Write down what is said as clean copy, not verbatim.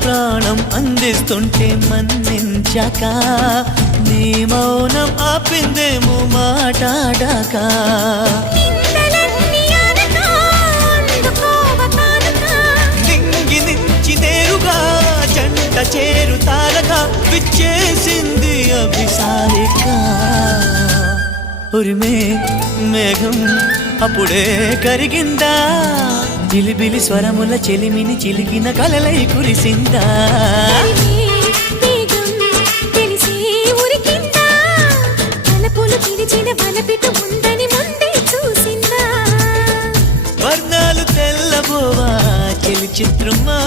ప్రాణం అందిస్తుంటే మన్నించాక నీ మౌనం ఆపిందేమో మాటాడాక నింగి నుంచి నేరుగా జంట చేరుతారగా విచ్చేసింది అభిసారిక ఉరిమే మేఘం అప్పుడే కరిగిందా జిలిబిలి స్వరముల చెలిమిని చిలికిన కలలై కురిసిందా వర్ణాలు తెల్లబోవా చెలి చిత్రమా